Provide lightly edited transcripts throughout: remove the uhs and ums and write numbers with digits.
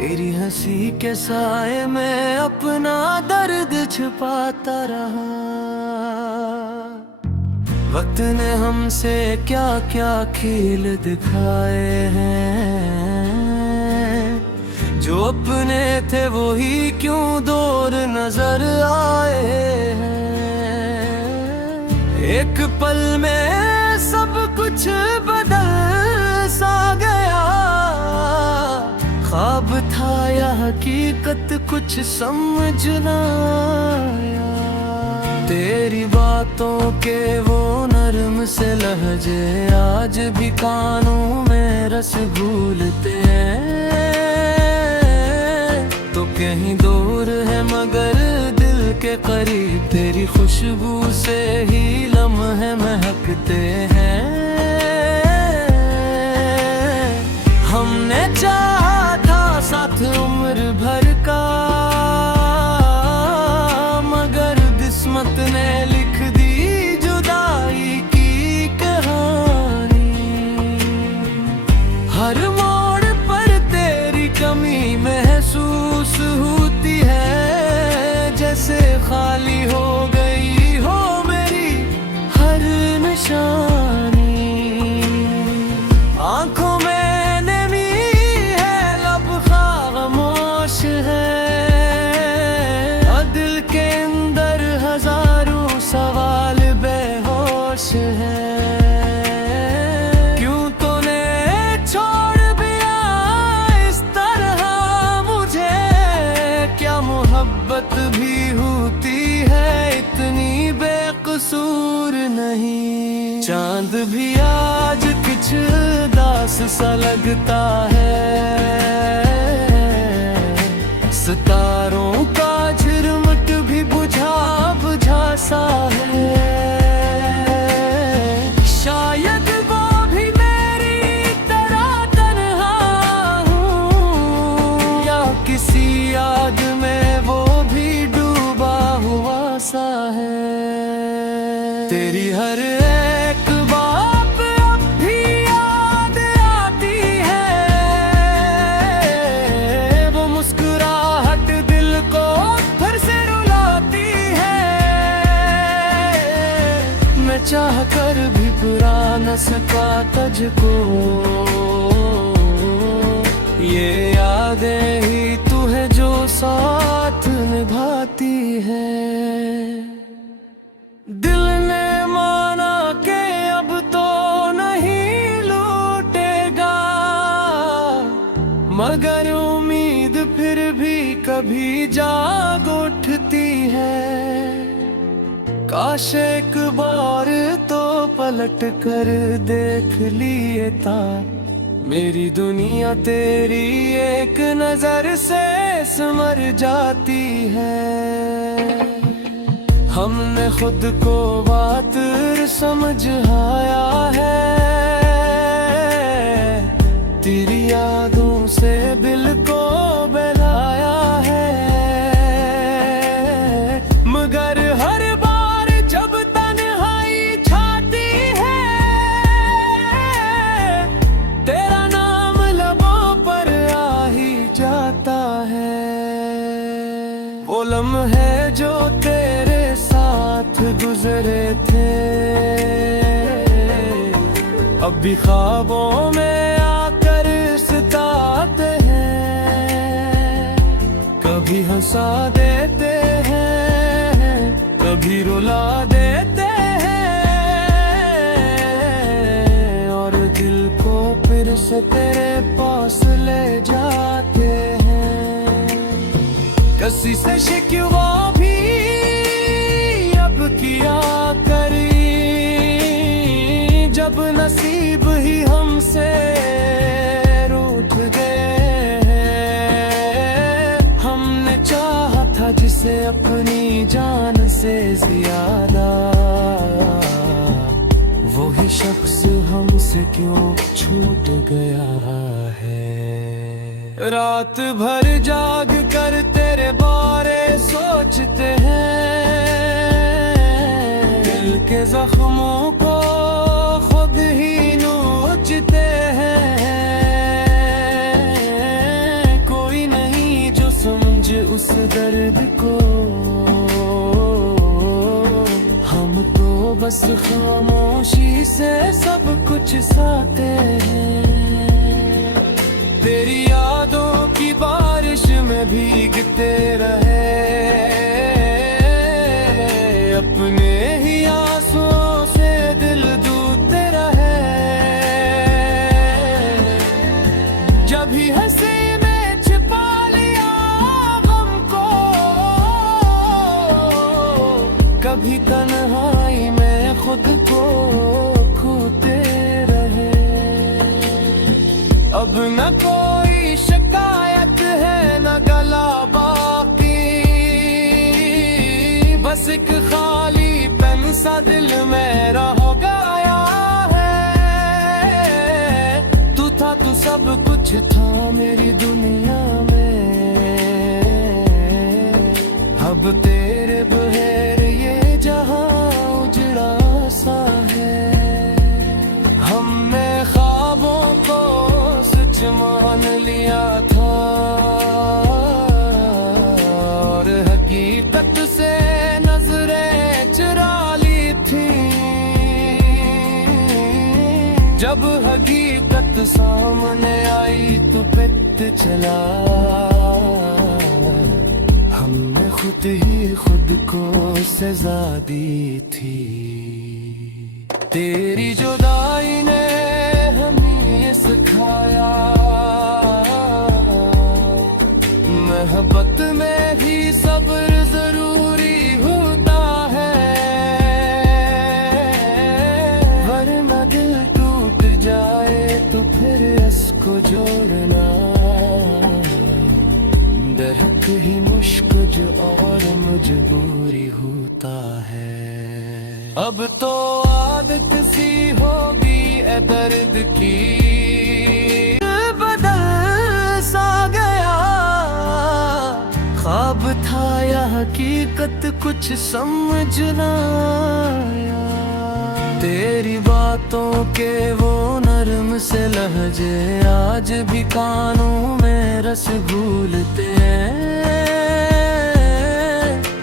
तेरी हंसी के साए में अपना दर्द छिपाता रहा। वक्त ने हमसे क्या क्या खेल दिखाए हैं, जो अपने थे वो ही क्यों दूर नजर आए हैं। एक पल में सब कुछ बदल सा गया, ख्वाब था या हकीकत कुछ समझ न आया। तेरी बातों के वो नरम से लहजे आज भी कानों में रस घूलते हैं। तो कहीं दूर है मगर दिल के करीब, तेरी खुशबू से ही लम्हे महकते हैं। हमने चाहा था साथ उम्र भर का, मगर किस्मत ने लिख दी जुदाई की कहानी। हर मोड़ पर तेरी कमी महसूस होती है, जैसे खाली हो गई हो मेरी हर निशानी। आंखों में नमी है, लब खामोश है, और दिल के अंदर हजारों सवाल बेहोश है। क्यों तूने छोड़ दिया इस तरह मुझे, क्या मोहब्बत भी होती है इतनी बेकसूर नहीं। चांद भी आज कुछ दास सा लगता है, सितारों का झिरमट भी बुझा बुझा सा है। शायद वो भी मेरी तरह तन्हा हूँ, या किसी याद में वो भी डूबा हुआ सा है। तेरी हर एक बात अब भी याद आती है, वो मुस्कुराहट दिल को फिर से रुलाती है। मैं चाह कर भी बुरा न सका तुझको, ये यादें ही तू है जो साथ निभाती है। दिल ने माना कि अब तो नहीं लौटेगा, मगर उम्मीद फिर भी कभी जाग उठती है। काश एक बार तो पलट कर देख लिए था, मेरी दुनिया तेरी एक नजर से संवर जाती है। हमने खुद को बात समझ आया है, तेरी यादों से दिल को बहलाया है। मगर हर बार जब तन्हाई छाती है, तेरा नाम लबों पर आ ही जाता है। वो लम्हे जो तेरे साथ गुजरे थे, अब भी ख्वाबों में आकर सताते हैं। कभी हंसा देते हैं, कभी रुला देते हैं, और दिल को फिर से तेरे पास ले जाते हैं। किसी से शिकवा भी अब किया करी, जब नसीब ही हमसे रूठ गए हैं। हमने चाहा था जिसे अपनी जान से ज्यादा, वही शख्स हमसे क्यों छूट गया है। रात भर जाग कर तेरे बारे सोचते हैं, दिल के जख्मों को खुद ही नोचते हैं। कोई उस दर्द को, हम तो बस खामोशी से सब कुछ सहते हैं। तेरी यादों की बारिश में भीगते रहे, अपने ही आंसुओं से दिल धुलते रहे। जब भी हंसी में छिपा लिया गम को, कभी तन्हाई में खुद को खोते रहे। अब न कोई शिकायत है न गला बाकी, बस एक खाली पेन सा दिल में रह गया है। तू था तू सब कुछ था मेरी दुनिया में, अब तेरे बगैर ये जहां उजड़ा सा है। हमने ख्वाबों को सच मान लिया था, और हकीकत से नजरें चुरा ली थी। जब हकीकत सामने आई तो पिट चला, हमने खुद ही खुद को सजा दी थी। तेरी जुदाई ने हमें ये सिखाया, मोहब्बत में भी सब्र जरूरी होता है, वरना दिल टूट जाए तो फिर इसको जोड़ना दरहक ही मुश्किल और मजबूरी होता है। अब तो आदत सी होगी ए दर्द की, बदल सा गया। ख्वाब था या हकीकत कुछ समझ ना आया। तेरी बातों के वो नरम से लहजे आज भी कानों में रस घूलते हैं।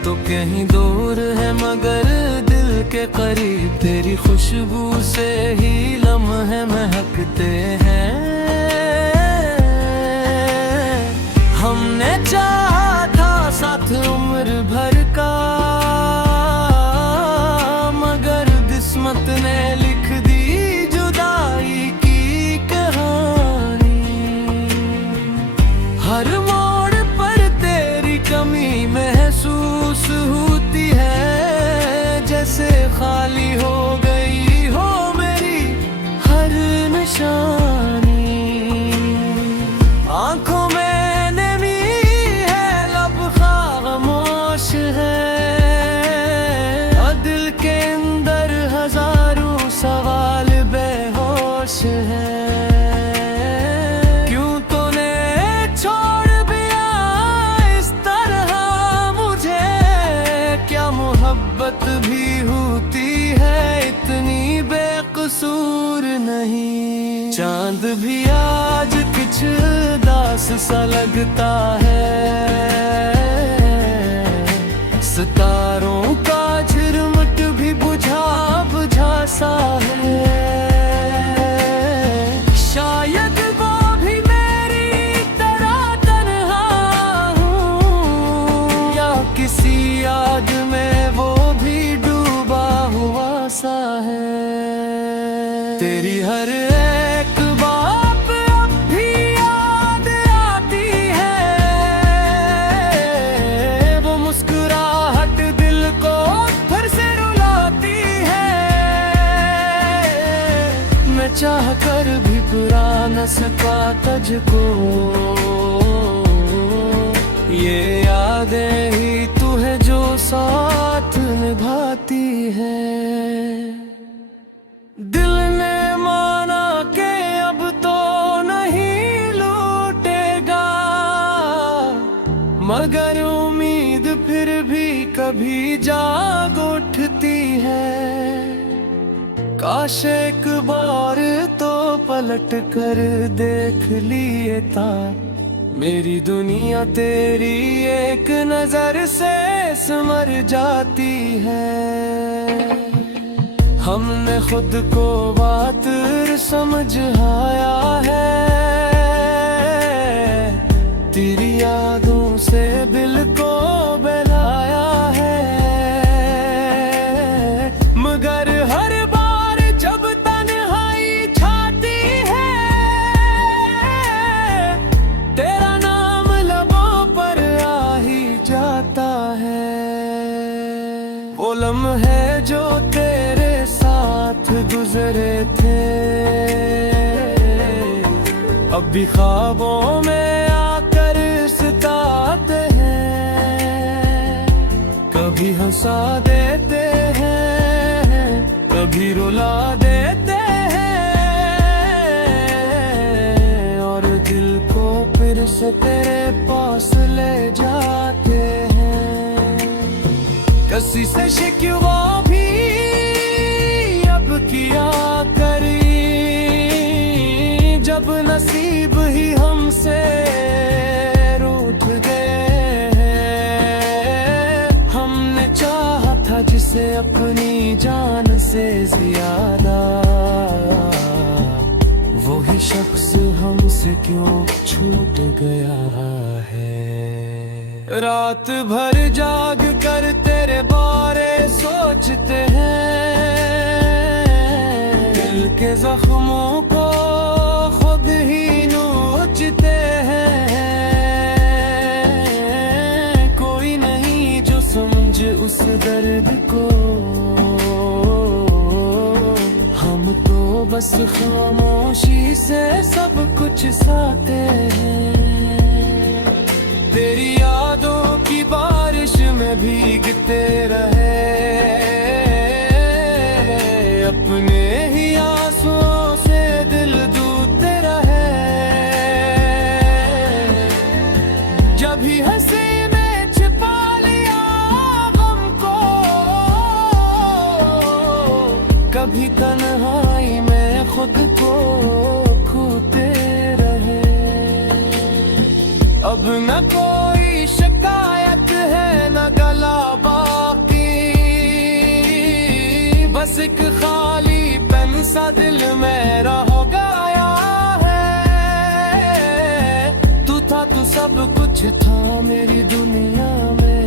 तो कहीं दूर है मगर दिल के करीब, तेरी खुशबू से ही लम्हे महकते हैं। हमने चाहा था साथ उम्र भर का, मगर किस्मत ने लिख दी जुदाई की कहानी। हर मोड़ पर तेरी कमी महसूस होती है, जैसे खाली हो गई हो मेरी हर निशानी। आंखों में नमी है, लब खामोश है, और दिल के अंदर हजारों सवाल बेहोश है। क्यों तूने छोड़ दिया इस तरह मुझे, क्या मोहब्बत भी होती है इतनी बेकसूर नहीं। चांद भी आज कुछ दास सा लगता है, सितारों का झिरमट भी बुझा बुझा सा है। शायद वो भी मेरी तरह तन्हा हूँ, या किसी याद में वो भी डूबा हुआ सा है। तेरी हर एक बात अब भी याद आती है, वो मुस्कुराहट दिल को फिर से रुलाती है। मैं चाह कर भी बुरा न सका तुझको, ये यादें ही तू है जो साथ निभाती है। दिल ने माना के अब तो नहीं लौटेगा, मगर उम्मीद फिर भी कभी जाग उठती है। काश एक बार तो पलट कर देख लिए था, मेरी दुनिया तेरी एक नजर से सिमर जाती है। हमने खुद को बात समझ आया है, तेरी यादों से दिल को बहलाया है। मगर हर बार जब तन्हाई छाती है, तेरा नाम लबों पर आ ही जाता है। वो लम्हे जो तेरे साथ गुजरे थे, अब भी ख्वाबों में आकर सताते हैं। कभी हंसा देते हैं, कभी रुला देते हैं, और दिल को फिर से तेरे पास ले जाते हैं। किसी से शिकवा भी अब किया करी, जब नसीब ही हमसे रूठ गए हैं। हमने चाहा था जिसे अपनी जान से ज्यादा, वही शख्स हमसे क्यों छूट गया है। रात भर जाग कर तेरे बारे सोचते हैं, दिल के जख्मों को खुद ही नोचते हैं। कोई नहीं जो समझ उस दर्द को, हम तो बस खामोशी से सब कुछ सहते हैं। तेरी यादों की बारिश में भीगते रहे, अपने ही आंसुओं से दिल धोते रहे। जब ही हंसी में छिपा लिया गम को, कभी तन्हाई में खुद को खोते रहे। अब न कोई शिकायत है न गला बाकी, बस एक खाली पेन सा दिल में रह गया है। तू था तू सब कुछ था मेरी दुनिया में,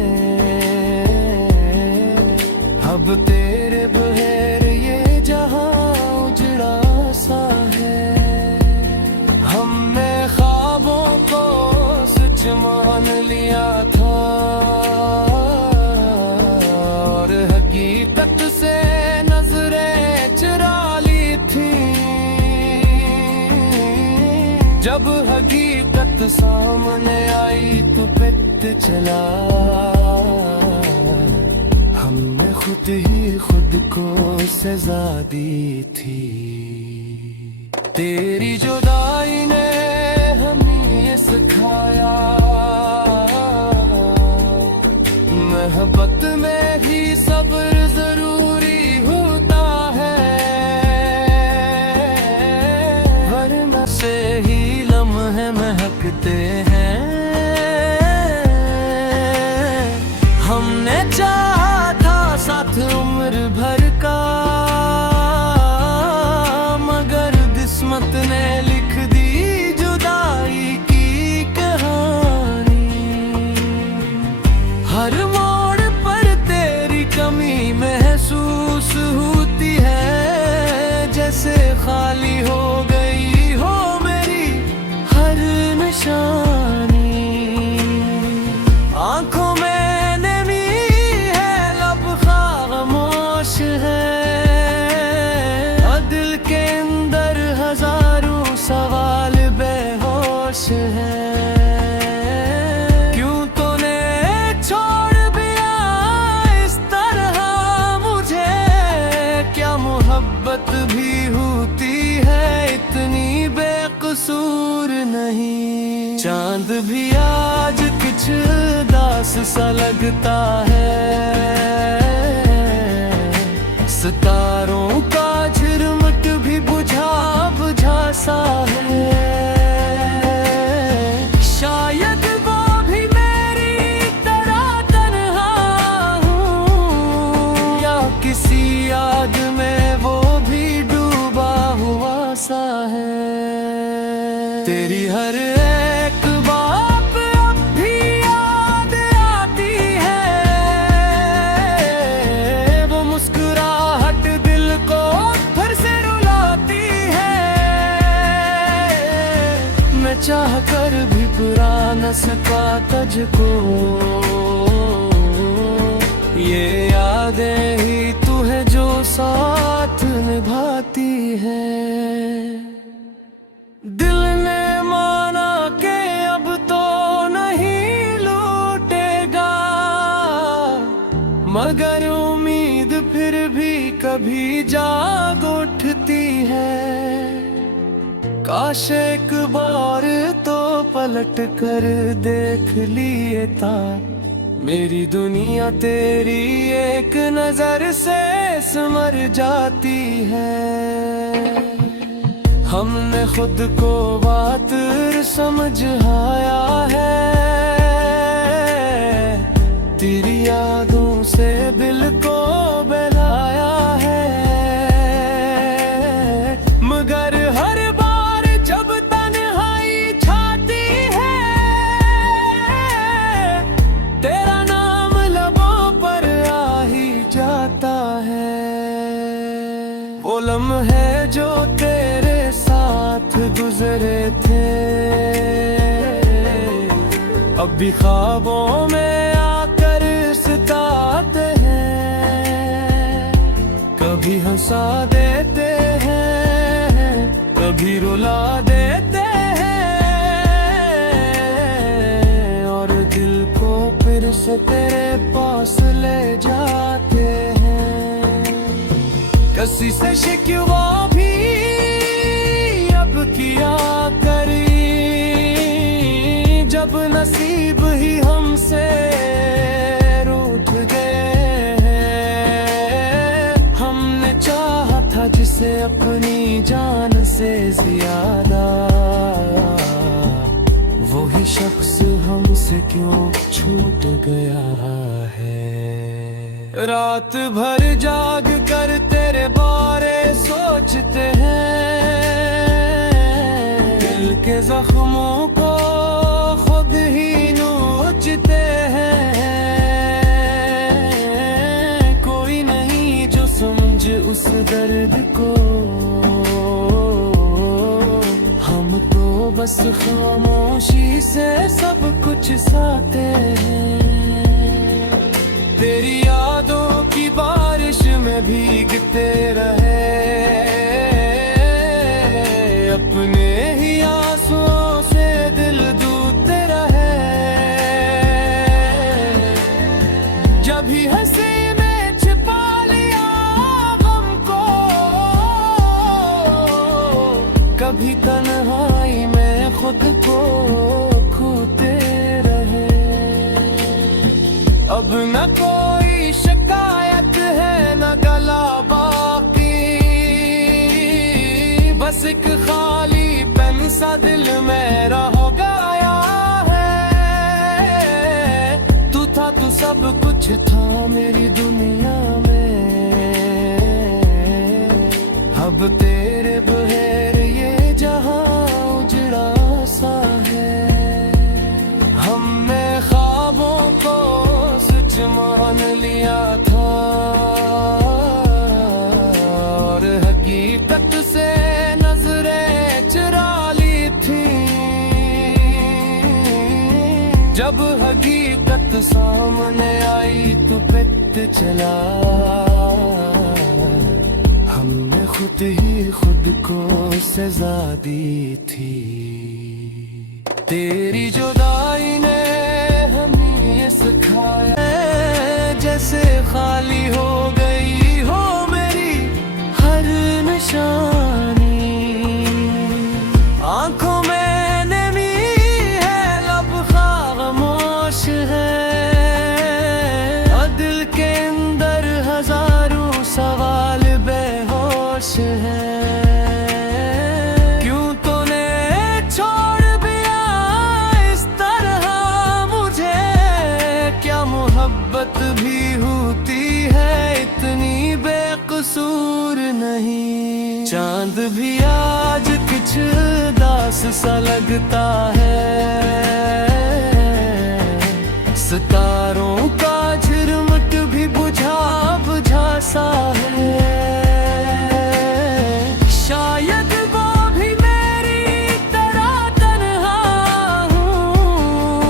अब तेरे बगैर ये जहां उजड़ा सा है। हमने ख्वाबों को सच मान लिया था, और हकीकत से नजरें चुरा ली थी। जब हकीकत सामने आई तो पिट चला, हमने खुद ही खुद को सजा दी थी। तेरी जुदाई ने हमें ये सिखाया, मोहब्बत में ही सब्र जरूरी होता है, वरना से ही लम्हे महकते हैं। हमने चाहा था साथ उम्र भर का, मगर किस्मत ने लिख दी जुदाई की कहानी। हर मोड़ पर तेरी कमी महसूस होती है, जैसे खाली हो गई हो मेरी हर निशानी। आंखों में नमी है, लब खामोश है, और दिल के अंदर हजारों सवाल बेहोश है। क्यों तूने छोड़ दिया इस तरह मुझे, क्या मोहब्बत भी होती है इतनी बेकसूर नहीं। चांद भी आज कुछ दास सा लगता है, सितारों का झिरमट भी बुझा बुझा सा है। शायद न सका तुझको, ये यादें ही तू है जो साथ निभाती है। दिल ने माना कि अब तो नहीं लौटेगा, मगर उम्मीद फिर भी कभी जाग उठती है। काश एक बार तो पलट कर देख लिए था, मेरी दुनिया तेरी एक नजर से सिमर जाती है। हमने खुद को बात समझाया है, तेरी यादों से दिल को बहलाया है। मगर हर बार जब तन्हाई छाती है, तेरा नाम लबों पर आ ही जाता है। वो लम्हे जो तेरे साथ गुजरे थे, अब भी ख्वाबों में आकर सताते हैं। कभी हंसा देते हैं, कभी रुला देते हैं, और दिल को फिर से तेरे पास ले जाते हैं। किसी से शिकवा भी अब किया करी, जब नसीब ही हमसे रूठ गए हैं। हमने चाहा था जिसे अपनी जान से ज्यादा, वही शख्स हमसे क्यों छूट गया है। रात भर जाग कर तेरे बारे सोचते हैं, दिल के जख्मों को खुद ही नोचते हैं। कोई नहीं जो समझे उस दर्द को, हम तो बस खामोशी से सब कुछ सहते हैं। तेरी यादों की बारिश में भीगते रहे, अपने ही आंसुओं से दिल धोते रहे। जब भी हंसी में छिपा लिया गम को, कभी तन्हाई में खुद को खोते रहे। अब न कोई शिकायत है न गला बाकी, बस एक खाली पेन सा दिल में रह गया है। तू था तू सब कुछ था मेरी दुनिया में, अब तेरे बगैर ये जहां उजड़ा सा है। हमने ख्वाबों को सच मान लिया था, और हकीकत से नजरें चुरा ली थी। जब हकीकत सामने आई तो पिट चला, हमने खुद ही खुद को सजा दी थी। तेरी जुदाई ने हमें ये सिखाया, जैसे खाली हो गई हो मेरी हर निशानी। आंखों में नमी है, लब खामोश है, और दिल के अंदर हजारों सवाल बेहोश है। क्यों तूने छोड़ दिया इस तरह मुझे, क्या मोहब्बत भी होती है इतनी बेकसूर नहीं। चांद भी आज कुछ दास सा लगता है, सितारों का झिरमट भी बुझा बुझा सा है। शायद वो भी मेरी तरह तन्हा हूँ,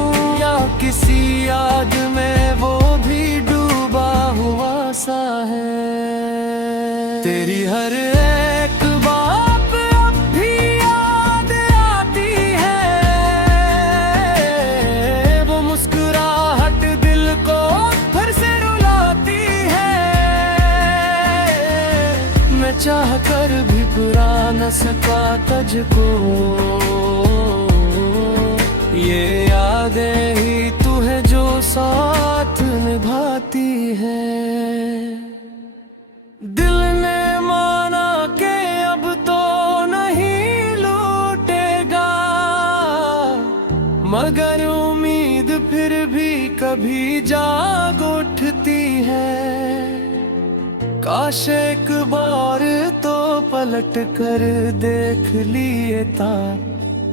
चाह कर भी पुरा न सका तुझको। ये यादें ही तू है जो साथ निभाती है। दिल ने माना कि अब तो नहीं लौटेगा, मगर उम्मीद फिर भी कभी जाग उठती है। काश एक बार तो पलट कर देख लिए था,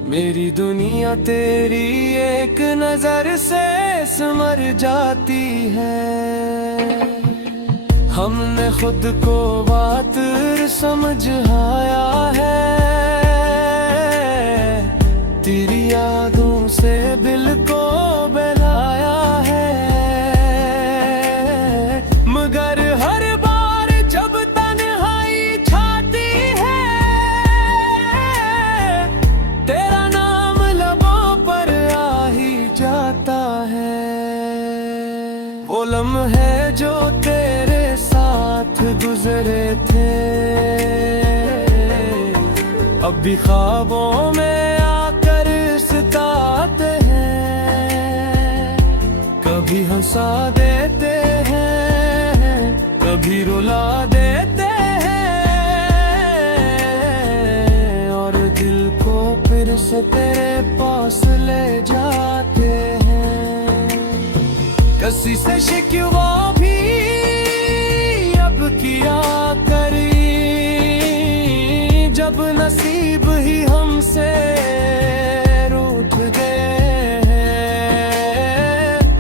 मेरी दुनिया तेरी एक नजर से सिमर जाती है। हमने खुद को बात समझ आया है, तेरी यादों से दिल को बहलाया है। मगर हर बार जब तन्हाई छाती है, तेरा नाम लबों पर आ ही जाता है। वो लम्हे जो तेरे साथ गुजरे थे, अब भी ख्वाबों में आकर सताते हैं। कभी हंसा देते हैं, कभी रुला देते हैं, और दिल को फिर से तेरे पास ले जाते हैं। किसी से शिकवा भी अब किया करी, जब नसीब ही हमसे रूठ गए हैं।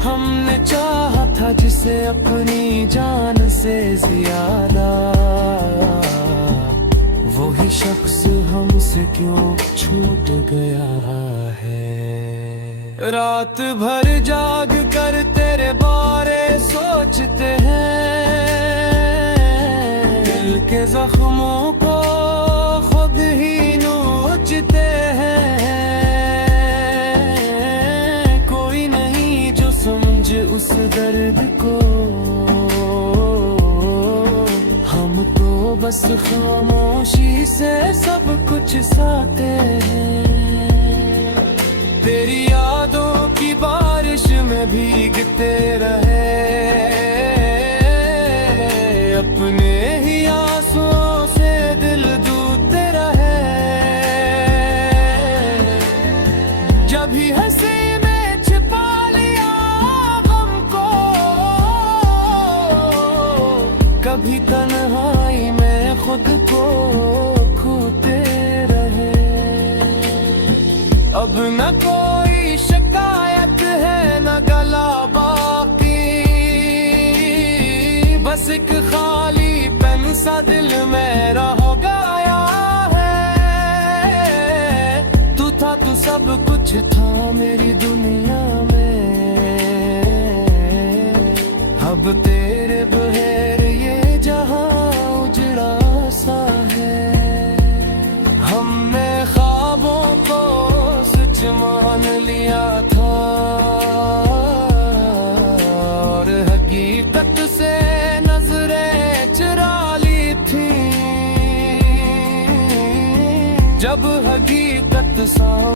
हमने चाहा था जिसे अपनी जान से ज्यादा, वही शख्स हमसे क्यों छूट गया है। रात भर जाग कर तेरे बारे सोचते हैं, दिल के जख्मों को खुद ही नोचते हैं। कोई नहीं जो समझे उस दर्द को, हम तो बस खामोशी से सब कुछ सहते हैं। तेरी यादों की बारिश में भीगते रहे, अपने ही आंसुओं से दिल धोते रहे। जब ही हंसी में छिपा लिया गम को, कभी तन्हाई में खुद को खोते रहे। अब न कोई शिकायत है न गला बाकी, बस एक खाली पेन सा दिल में रह गया है। तू था तू सब कुछ था मेरी दुनिया में, अब तेरे बगैर ये जहां उजड़ा सा है। हमने ख्वाबों को सच मान लिया था, और हकीकत से नजरें चुरा ली थी। जब हकीकत सा